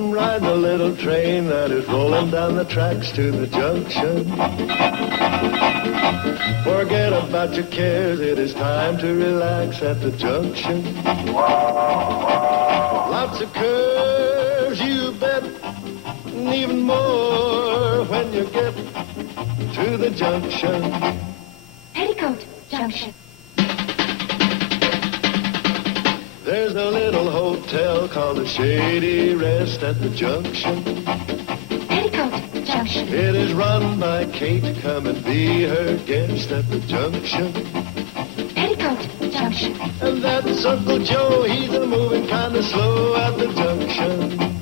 Come ride the little train that is rolling down the tracks to the junction. Forget about your cares, it is time to relax at the junction. Lots of curves, you bet, and even more when you get to the junction. Petticoat Junction. There's a little hotel called the Shady Rest at the junction. Petticoat Junction. It is run by Kate. Come and be her guest at the junction. Petticoat Junction. And that's Uncle Joe. He's a moving kind of slow at the junction.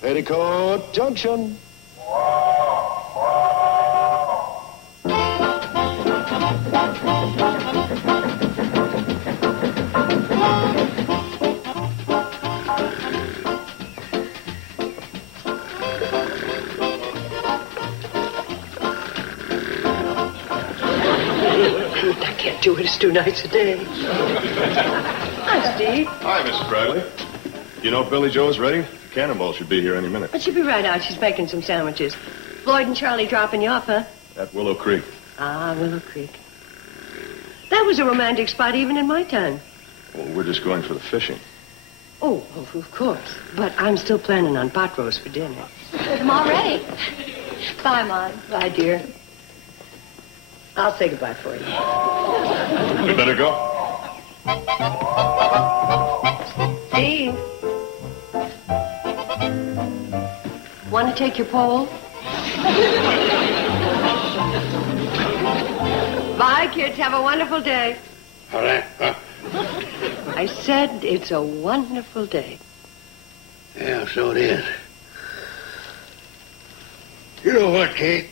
Petticoat Junction. I can't do it. It's too nice a day. Hi, Steve. Hi, Mrs. Bradley. You know Billy Joe's ready? Cannonball should be here any minute. But she'll be right out. She's making some sandwiches. Lloyd and Charlie dropping you off, huh? At Willow Creek. Ah, Willow Creek. That was a romantic spot even in my time. Well, we're just going for the fishing. Oh, of course. But I'm still planning on pot roast for dinner. I'm all ready. Bye, Mom. Bye, dear. I'll say goodbye for you. We better go. Steve. Want to take your pole? Bye, kids. Have a wonderful day. All right. I said it's a wonderful day. Yeah, so it is. You know what, Kate?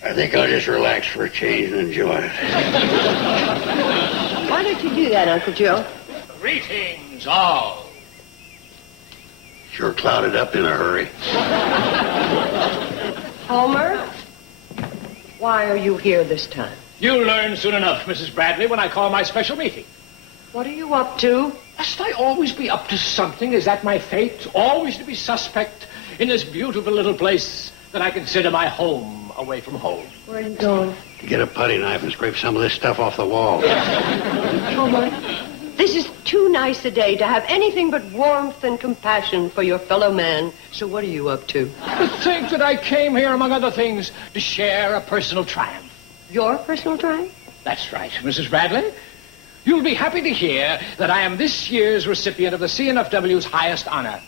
I think I'll just relax for a change and enjoy it. Why don't you do that, Uncle Joe? Greetings, all. Sure clouded up in a hurry. Homer? Why are you here this time? You'll learn soon enough, Mrs. Bradley, when I call my special meeting. What are you up to? Must I always be up to something? Is that my fate? Always to be suspect in this beautiful little place that I consider my home away from home. Where are you going? To get a putty knife and scrape some of this stuff off the wall. Homer, this is too nice a day to have anything but warmth and compassion for your fellow man. So what are you up to? To think that I came here, among other things, to share a personal triumph. Your personal triumph? That's right, Mrs. Bradley. You'll be happy to hear that I am this year's recipient of the CNFW's highest honor,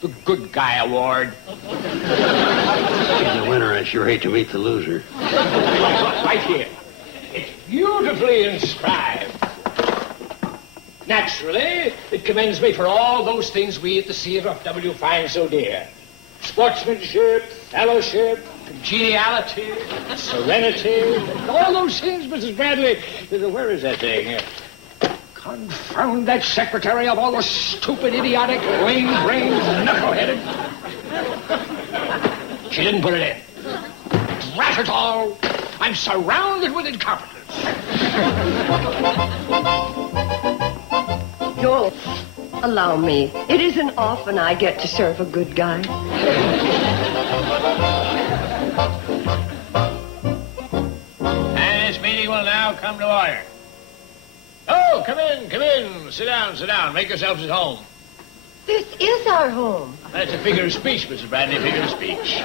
the Good Guy Award. Being the winner, I sure hate to meet the loser. Right here. It's beautifully inscribed. Naturally, it commends me for all those things we at the CNFW find so dear. Sportsmanship, fellowship, congeniality, serenity, all those things, Mrs. Bradley. Where is that thing? Confound that secretary of all the stupid, idiotic, lame-brained, knuckleheaded. She didn't put it in. Drat it all. I'm surrounded with incompetence. You'll allow me. It isn't often I get to serve a good guy. And this meeting will now come to order. Oh, come in, come in. Sit down, sit down. Make yourselves at home. This is our home. That's a figure of speech, Mrs. Bradley, figure of speech.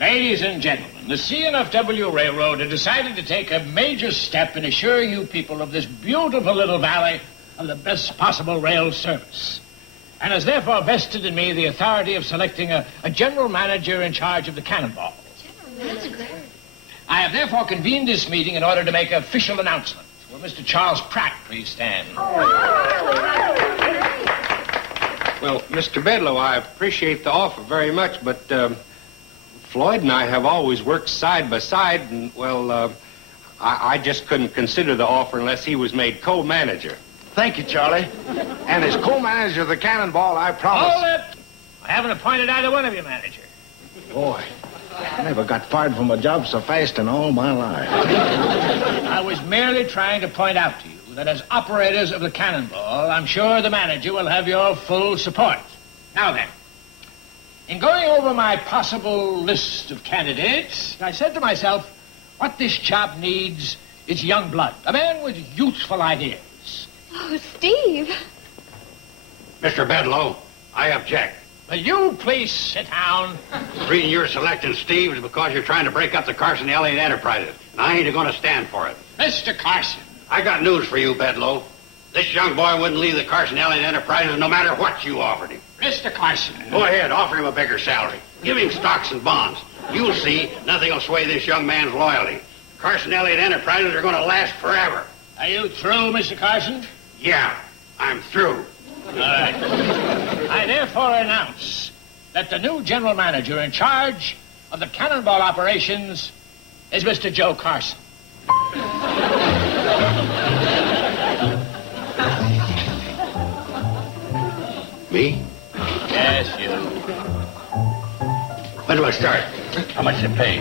Ladies and gentlemen, the CNFW Railroad has decided to take a major step in assuring you people of this beautiful little valley of the best possible rail service, and has therefore vested in me the authority of selecting a general manager in charge of the Cannonball. I have therefore convened this meeting in order to make an official announcement. Will Mr. Charles Pratt please stand? Well, Mr. Bedlow, I appreciate the offer very much, but Floyd and I have always worked side by side, and, well, I just couldn't consider the offer unless he was made co-manager. Thank you, Charlie. And as co-manager of the Cannonball, I promise... Hold it! I haven't appointed either one of you manager. Boy, I never got fired from a job so fast in all my life. I was merely trying to point out to you that as operators of the Cannonball, I'm sure the manager will have your full support. Now then, In going over my possible list of candidates, I said to myself, what this job needs is young blood, a man with youthful ideas. Oh, Steve. Mr. Bedlow, I object. Will you please sit down? The reason you're selecting Steve is because you're trying to break up the Carson Elliott Enterprises, and I ain't going to stand for it. Mr. Carson. I got news for you, Bedlow. This young boy wouldn't leave the Carson Elliott Enterprises no matter what you offered him. Mr. Carson. Go ahead, offer him a bigger salary. Give him stocks and bonds. You'll see nothing will sway this young man's loyalty. Carson Elliott Enterprises are going to last forever. Are you through, Mr. Carson? Yeah, I'm through. All right. I therefore announce that the new general manager in charge of the cannonball operations is Mr. Joe Carson. Me? Yes, you. When do I start? How much to pay?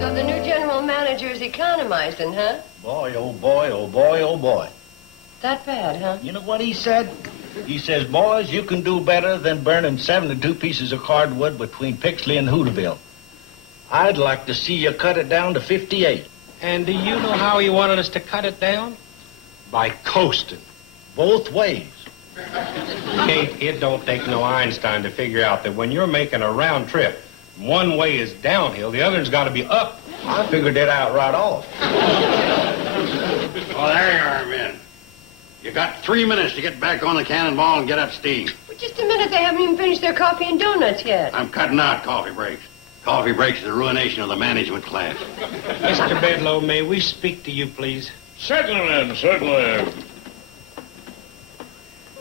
So the new general manager's economizing, huh? Boy, oh boy, oh boy, oh boy. That bad, huh? You know what he said? He says, boys, you can do better than burning 72 pieces of cardwood between Pixley and Hooterville. I'd like to see you cut it down to 58. And do you know how he wanted us to cut it down? By coasting. Both ways. Kate, it don't take no Einstein to figure out that when you're making a round trip, one way is downhill, the other's got to be up. I figured it out right off. Oh, there you are, men. You got 3 minutes to get back on the cannonball and get up steam. But just a minute, they haven't even finished their coffee and donuts yet. I'm cutting out coffee breaks. Coffee breaks are the ruination of the management class. Mr. Bedlow, may we speak to you, please? Certainly, certainly.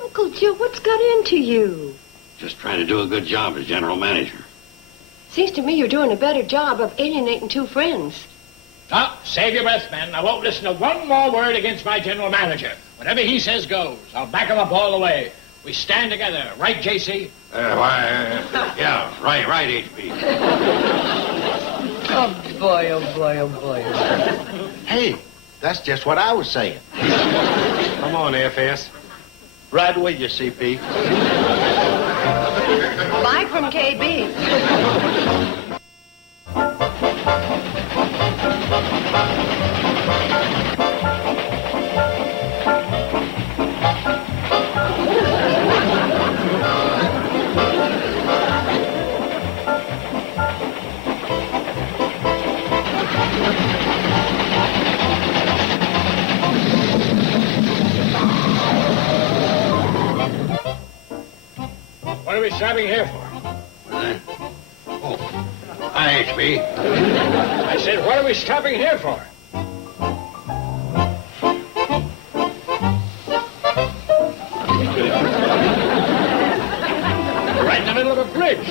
Uncle Joe, what's got into you? Just trying to do a good job as general manager. Seems to me you're doing a better job of alienating two friends. Now, save your breath, man. I won't listen to one more word against my general manager. Whatever he says goes. I'll back him up all the way. We stand together. Right, J.C.? Yeah, right, H.B. Oh, boy, oh, boy, oh, boy. Hey, that's just what I was saying. Come on, FS. Right with you, CP. Bye from KB. What are we stopping here for? Oh, hi, H.B. I said, what are we stopping here for? Right in the middle of a bridge.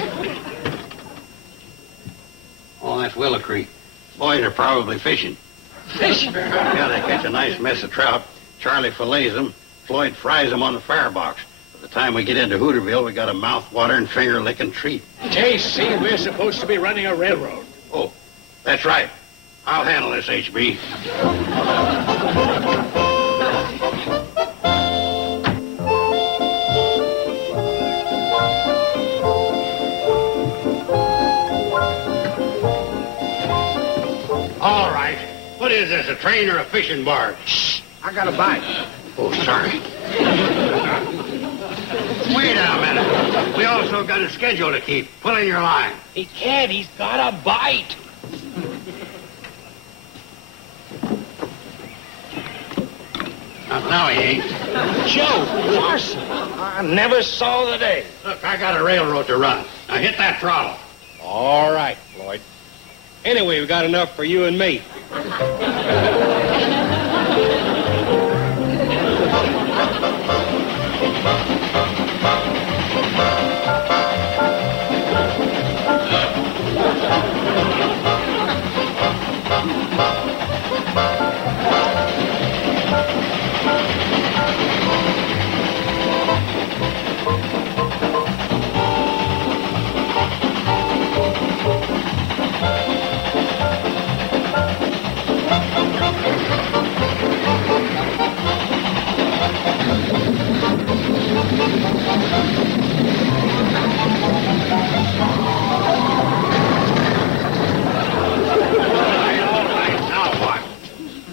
Oh, that's Willow Creek. Boys are probably fishing. Fishing? Yeah, they catch a nice mess of trout. Charlie fillets them. Floyd fries them on the firebox. By the time we get into Hooterville, we got a mouth-watering, finger-licking treat. J.C., we're supposed to be running a railroad. Oh, that's right. I'll handle this, H.B. All right. What is this, a train or a fishing barge? Shh, I got a bite. Oh, sorry. Wait a minute. We also got a schedule to keep. Pull in your line. He can't. He's got a bite. Now he ain't. Joe Carson. I never saw the day. Look, I got a railroad to run. Now hit that throttle. All right, Floyd. Anyway, we got enough for you and me.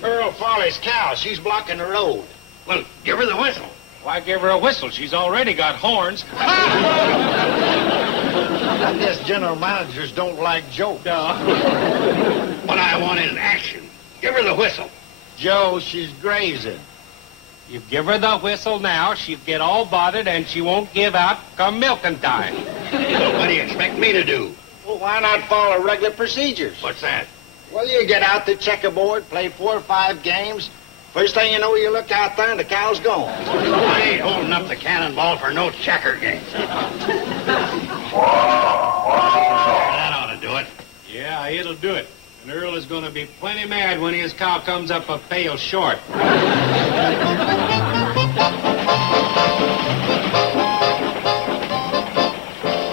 Earl Farley's cow. She's blocking the road. Well, give her the whistle. Why give her a whistle? She's already got horns. I guess general managers don't like jokes. What I want is action. Give her the whistle. Joe, she's grazing. You give her the whistle now, she'll get all bothered, and she won't give out come milking time. What do you expect me to do? Well, why not follow regular procedures? What's that? Well, you get out the checkerboard, play 4 or 5 games. First thing you know, you look out there and the cow's gone. I ain't holding up the cannonball for no checker game. That ought to do it. Yeah, it'll do it. And Earl is going to be plenty mad when his cow comes up a pail short.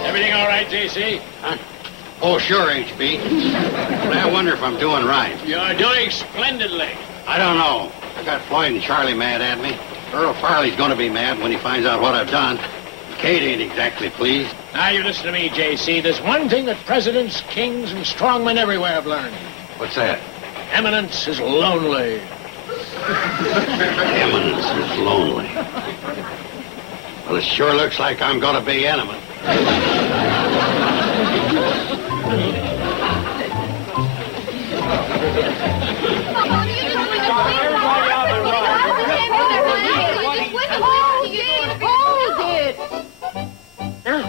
Everything all right, J.C.? Huh? Oh, sure, H.B. But I wonder if I'm doing right. You're doing splendidly. I don't know. I got Floyd and Charlie mad at me. Earl Farley's going to be mad when he finds out what I've done. Kate ain't exactly pleased. Now, you listen to me, J.C. There's one thing that presidents, kings, and strongmen everywhere have learned. What's that? Eminence is lonely. Eminence is lonely. Well, it sure looks like I'm going to be eminent. Now,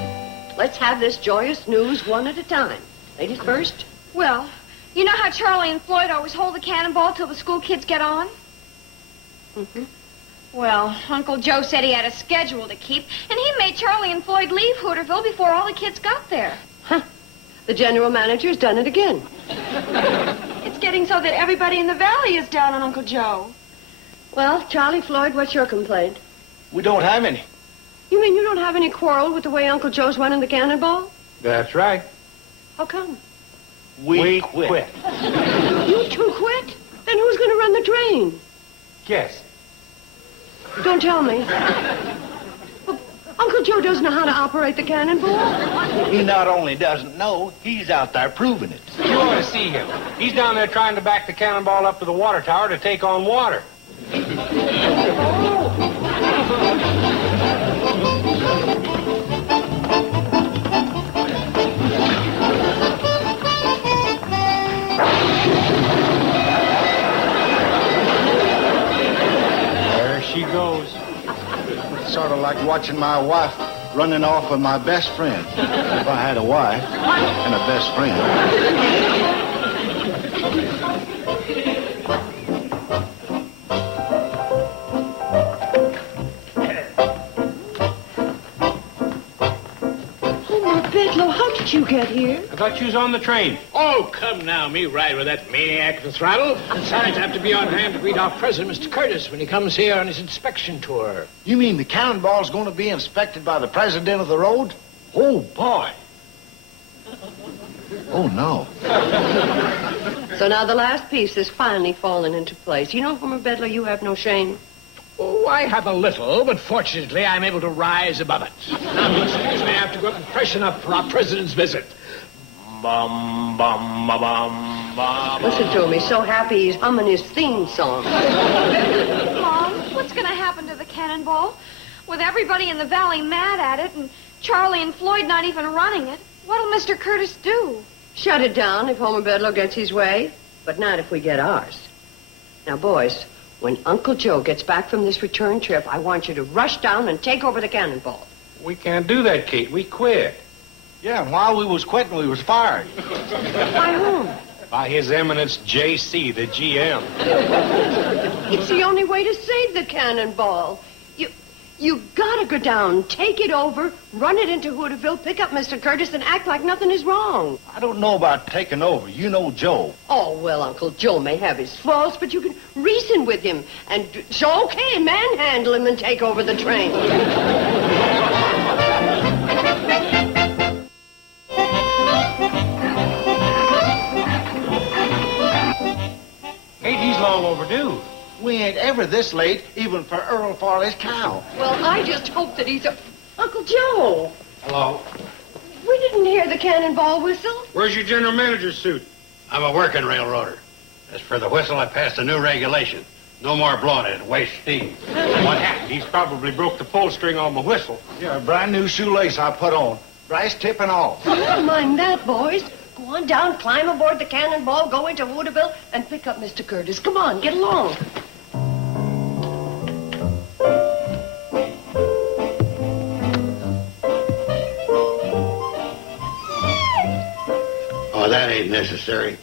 let's have this joyous news one at a time. Ladies first. Well, you know how Charlie and Floyd always hold the cannonball till the school kids get on? Mm-hmm. Well, Uncle Joe said he had a schedule to keep, and he made Charlie and Floyd leave Hooterville before all the kids got there. Huh. The general manager's done it again. It's getting so that everybody in the valley is down on Uncle Joe. Well, Charlie, Floyd, what's your complaint? We don't have any. You mean you don't have any quarrel with the way Uncle Joe's running the cannonball? That's right. How come? We quit. You two quit? Then who's going to run the train? Yes. Don't tell me. Well, Uncle Joe doesn't know how to operate the cannonball. He not only doesn't know, he's out there proving it. You ought to see him. He's down there trying to back the cannonball up to the water tower to take on water. There she goes. It's sort of like watching my wife running off with my best friend. If I had a wife and a best friend. Bedlow, how did you get here? I thought you was on the train. Oh, come now. Me ride with that maniac at the throttle. Besides, I have to be on hand to greet our president, Mr. Curtis, when he comes here on his inspection tour. You mean the cannonball's going to be inspected by the president of the road? Oh, boy. Oh, no. So now the last piece has finally fallen into place. You know, Homer Bedlow, you have no shame. Oh, I have a little, but fortunately I'm able to rise above it. Now, excuse me, I have to go up and freshen up for our president's visit. Bum, bum, ba, bum, ba, Listen to him. He's so happy he's humming his theme song. Mom, what's going to happen to the cannonball? With everybody in the valley mad at it and Charlie and Floyd not even running it, what'll Mr. Curtis do? Shut it down if Homer Bedlow gets his way, but not if we get ours. Now, boys, when Uncle Joe gets back from this return trip, I want you to rush down and take over the cannonball. We can't do that, Kate. We quit. Yeah, and while we was quitting, we was fired. By whom? By His Eminence J.C., the GM. It's the only way to save the cannonball. You gotta go down, take it over, run it into Hooterville, pick up Mr. Curtis, and act like nothing is wrong. I don't know about taking over. You know Joe. Oh, well, Uncle Joe may have his faults, but you can reason with him. And so, okay, manhandle him and take over the train. Kate, he's long overdue. We ain't ever this late, even for Earl Farley's cow. Well, I just hope that he's a... Uncle Joe, Hello. we didn't hear the cannonball whistle. Where's your general manager's suit? I'm a working railroader. As for the whistle, I passed a new regulation. No more blowing it. It wastes steam. What happened? He's probably broke the pull string on my whistle. Yeah, a brand new shoelace I put on. Brass tip and all. Oh, don't mind that, boys. Go on down, climb aboard the cannonball, go into Hooterville, and pick up Mr. Curtis. Come on, get along. Oh, that ain't necessary.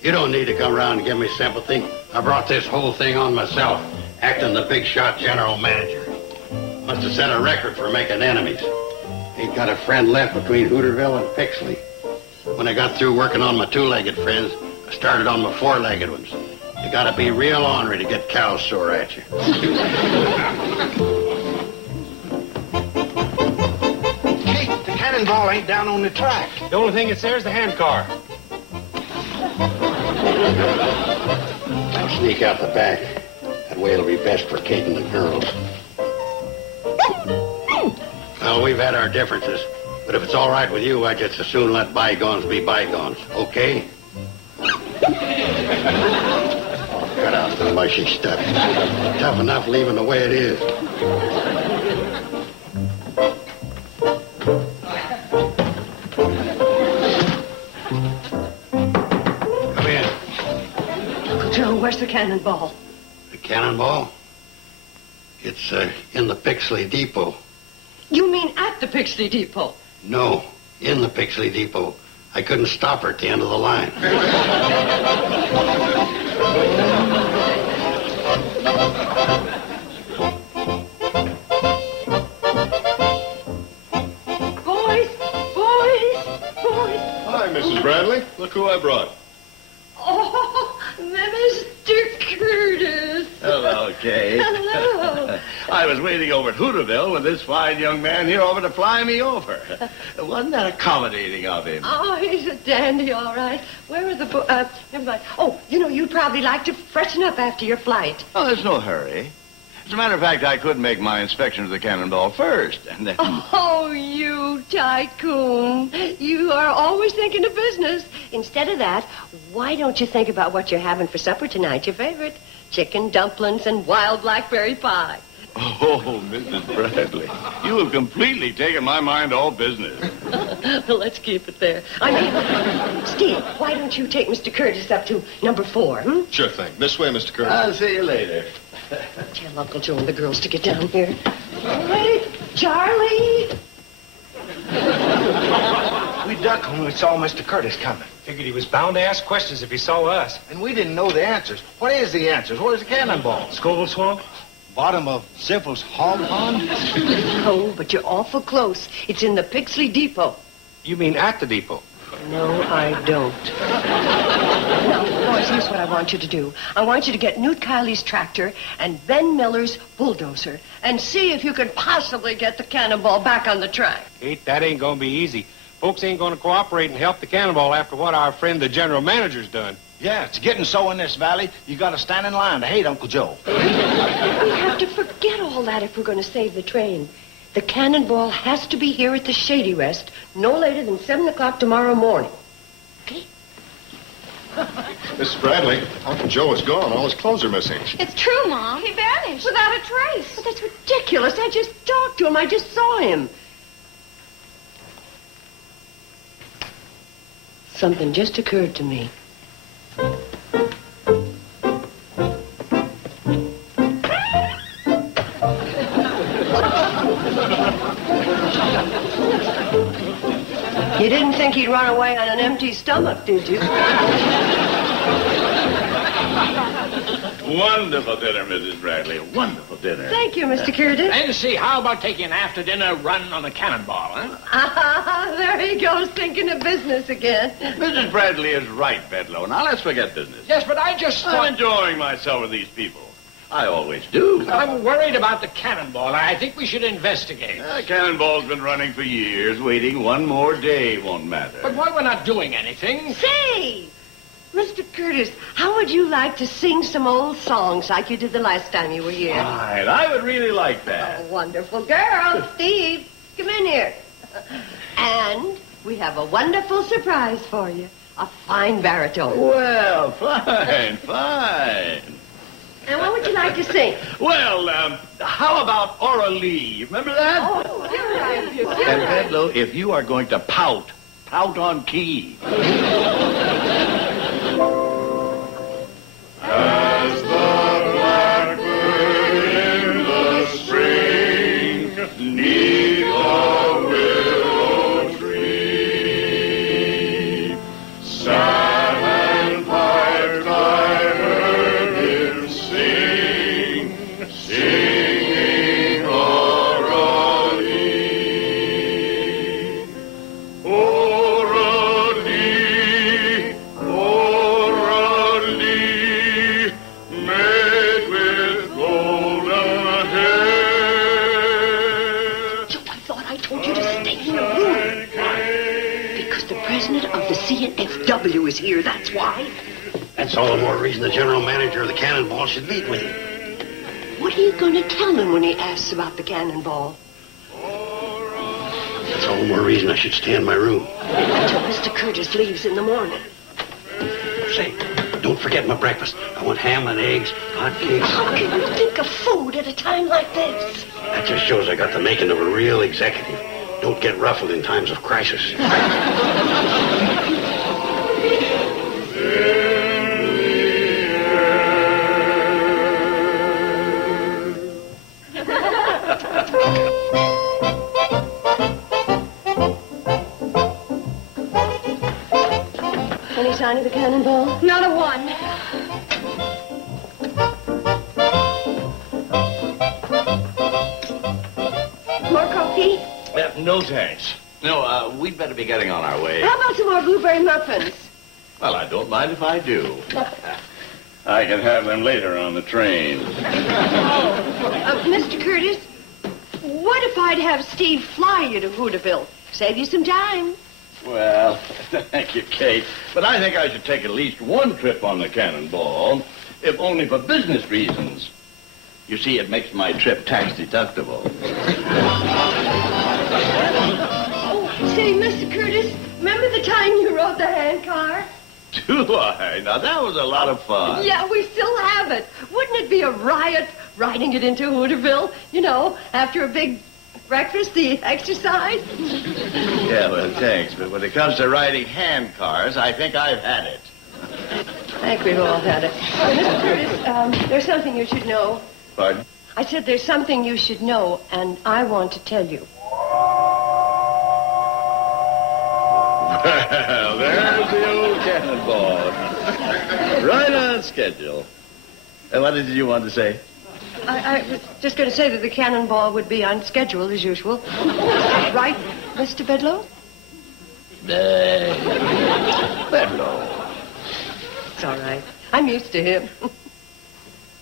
You don't need to come around and give me sympathy. I brought this whole thing on myself, acting the big shot general manager. Must have set a record for making enemies. Ain't got a friend left between Hooterville and Pixley. When I got through working on my two-legged friends, I started on my four-legged ones. You gotta be real ornery to get cows sore at you. Hey, the cannonball ain't down on the track. The only thing that's there is the hand car. I'll sneak out the back. That way it'll be best for Kate and the girls. Well, we've had our differences, but if it's all right with you, I'd just as soon let bygones be bygones, okay? Oh, cut out the mushy stuff. Tough enough leaving the way it is. Come in. Uncle Joe, where's the cannonball? The cannonball? It's in the Pixley Depot. You mean at the Pixley Depot? No, in the Pixley Depot. I couldn't stop her at the end of the line. Boys! Hi, Mrs. Bradley. Look who I brought. Oh, Mr. Curtis. Hello, Kate. Hello. I was waiting over at Hooterville with this fine young man here over to fly me over. Wasn't that accommodating of him? Oh, he's a dandy, all right. Where are the never mind. Oh, you know, you'd probably like to freshen up after your flight. Oh, there's no hurry. As a matter of fact, I could make my inspection of the cannonball first, and then... Oh, you Tycoon. You are always thinking of business. Instead of that, why don't you think about what you're having for supper tonight, your favorite? Chicken dumplings and wild blackberry pie. Oh, Mrs. Bradley, you have completely taken my mind off business. Well, let's keep it there. I mean, Steve, why don't you take Mr. Curtis up to number 4, hmm? Sure thing. This way, Mr. Curtis. I'll see you later. Tell Uncle Joe and the girls to get down here. All right, Charlie. We ducked when we saw Mr. Curtis coming. Figured he was bound to ask questions if he saw us. And we didn't know the answers. What is the answers? Where's the cannonball? Scoble Swamp? Bottom of Zippel's hog pond? No, but you're awful close. It's in the Pixley Depot. You mean at the depot? No, I don't. Now, boys, here's what I want you to do. I want you to get Newt Kiley's tractor and Ben Miller's bulldozer and see if you can possibly get the cannonball back on the track. Kate, that ain't gonna be easy. Folks ain't gonna cooperate and help the cannonball after what our friend the general manager's done. Yeah, it's getting so in this valley, you gotta stand in line to hate Uncle Joe. We have to forget all that if we're going to save the train. The cannonball has to be here at the Shady Rest no later than 7 o'clock tomorrow morning. Okay? Mrs. Bradley, Uncle Joe is gone. All his clothes are missing. It's true, Mom. He vanished without a trace. But that's ridiculous. I just talked to him. I just saw him. Something just occurred to me. You didn't think he'd run away on an empty stomach, did you? Wonderful dinner, Mrs. Bradley. Wonderful dinner. Thank you, Mr. Curtis. And see, how about taking an after-dinner run on the cannonball, huh? Ah, there he goes, thinking of business again. Mrs. Bradley is right, Bedlow. Now, let's forget business. Yes, but I just I'm thought... enjoying myself with these people. I always do. I'm worried about the cannonball. I think we should investigate. Cannonball's been running for years. Waiting one more day won't matter. But while we're not doing anything... Say, Mr. Curtis, how would you like to sing some old songs like you did the last time you were here? Right, I would really like that. Oh, wonderful girl. Steve, have a wonderful surprise for you. A fine baritone. Well, fine, fine. And what would you like to sing? Well, how about Oralee? Remember that? Oh, you're right. And Bedloe, if you are going to pout on key. As the blackbird in the spring neath the willow tree sat and piped, I heard him sing, singing Oralee. Oralee, Oralee, made with golden hair. Joe, I thought I told you to stay in your room. Because the president of the CNFW is here, that's why. That's all the more reason the general manager of the Cannonball should meet with him. What are you going to tell him when he asks about the cannonball? That's all the more reason I should stay in my room. Until Mr. Curtis leaves in the morning. Say, don't forget my breakfast. I want ham and eggs, hot cakes. How can you think of food at a time like this? That just shows I got the making of a real executive. Don't get ruffled in times of crisis. Any sign of the cannonball? Not a one. More coffee? No thanks. No, we'd better be getting on our way. How about some more blueberry muffins? Well, I don't mind if I do. I can have them later on the train. Mr. Curtis, what if I'd have Steve fly you to Hooterville? Save you some time. Well, thank you, Kate. But I think I should take at least one trip on the Cannonball, if only for business reasons. You see, it makes my trip tax deductible. Oh, say, Mr. Curtis, remember the time you rode the handcar? Do I? Now, that was a lot of fun. Yeah, we still have it. Wouldn't it be a riot riding it into Hooterville? You know, after a big breakfast, the exercise? Yeah, well, thanks. But when it comes to riding hand cars, I think I've had it. I think we've all had it. Mr. Curtis, there's something you should know. Pardon? I said there's something you should know, and I want to tell you. Well, there's the old Cannonball. Right on schedule. And what did you want to say? I was just going to say that the cannonball would be on schedule, as usual. Right, Mr. Bedloe? Bedloe. It's all right. I'm used to him.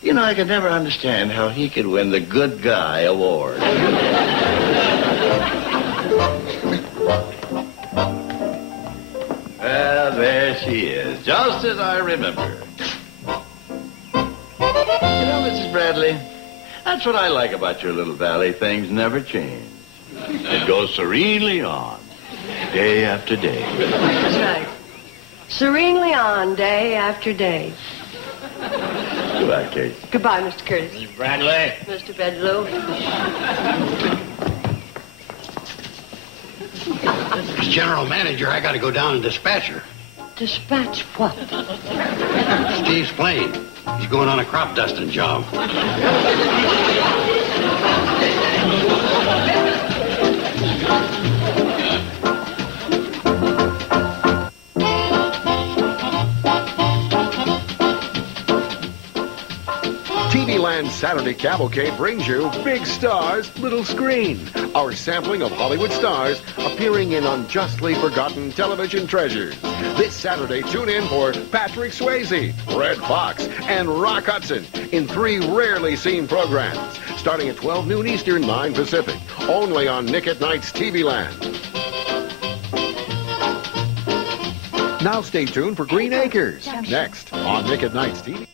You know, I could never understand how he could win the Good Guy Award. Well, there she is, just as I remember. You know, Mrs. Bradley, that's what I like about your little valley. Things never change. It goes serenely on, day after day. That's right. Serenely on, day after day. Goodbye, Kate. Goodbye, Mr. Curtis. Mrs. Bradley. Mr. Bedloe. As general manager, I got to go down and dispatch her. Dispatch what? Steve's plane. He's going on a crop dusting job. TV Land's Saturday Cavalcade brings you Big Stars, Little Screen, our sampling of Hollywood stars appearing in unjustly forgotten television treasures. This Saturday, tune in for Patrick Swayze, Red Fox, and Rock Hudson in 3 rarely seen programs, starting at 12 noon Eastern, 9 Pacific, only on Nick at Night's TV Land. Now stay tuned for Green Acres, next on Nick at Night's TV.